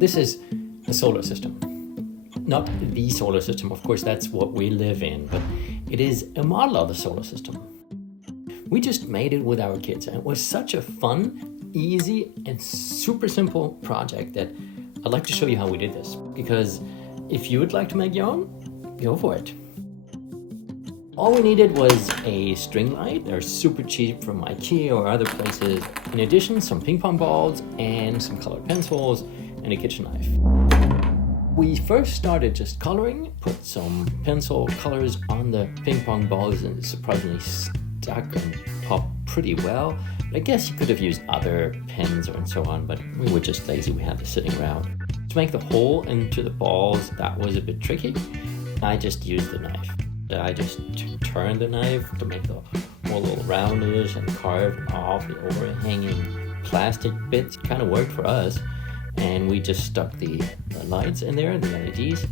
This is a solar system. Not the solar system, of course, that's what we live in, but it is a model of the solar system. We just made it with our kids, and it was such a fun, easy, and super simple project that I'd like to show you how we did this. Because if you would like to make your own, go for it. All we needed was a string light. They're super cheap from IKEA or other places. In addition, some ping pong balls and some colored pencils and a kitchen knife. We first started just coloring, put some pencil colors on the ping pong balls, and it surprisingly stuck and popped pretty well. I guess you could have used other pens and so on, but we were just lazy. We had this sitting around. To make the hole into the balls, that was a bit tricky. I just used the knife. I just turned the knife to make the hole a little roundish and carved off the overhanging plastic bits. Kind of worked for us. And we just stuck the lights in there, the LEDs.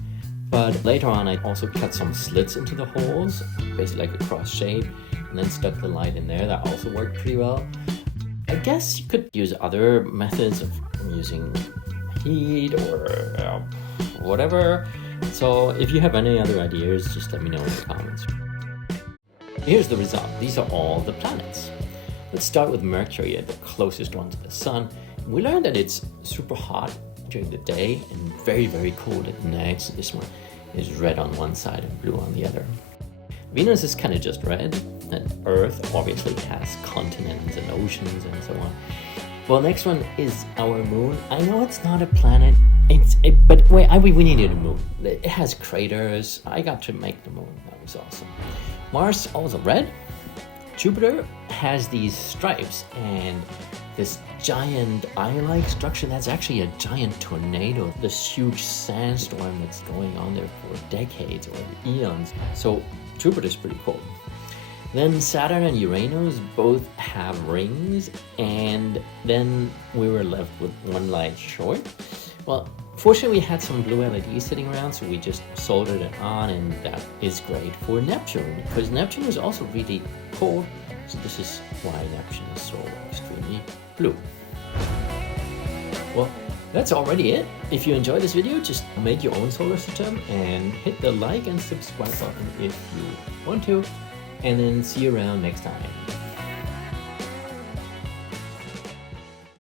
But later on, I also cut some slits into the holes, basically like a cross shape, and then stuck the light in there. That also worked pretty well. I guess you could use other methods of using heat or whatever. So if you have any other ideas, just let me know in the comments. Here's the result. These are all the planets. Let's start with Mercury, the closest one to the sun. We learned that it's super hot during the day and very, very cold at night. So this one is red on one side and blue on the other. Venus is kind of just red, and Earth obviously has continents and oceans and so on. Well, next one is our moon. I know it's not a planet, but wait, we needed a moon. It has craters. I got to make the moon. That was awesome. Mars, also red. Jupiter has these stripes and this giant eye-like structure that's actually a giant tornado, this huge sandstorm that's going on there for decades or eons. So Jupiter's pretty cool. Then Saturn and Uranus both have rings, and then we were left with one light short. Well, fortunately we had some blue LEDs sitting around, so we just soldered it on, and that is great for Neptune, because Neptune is also really cold. So this is why Neptune is so extremely blue. Well, that's already it. If you enjoyed this video, just make your own solar system and hit the like and subscribe button if you want to. And then see you around next time.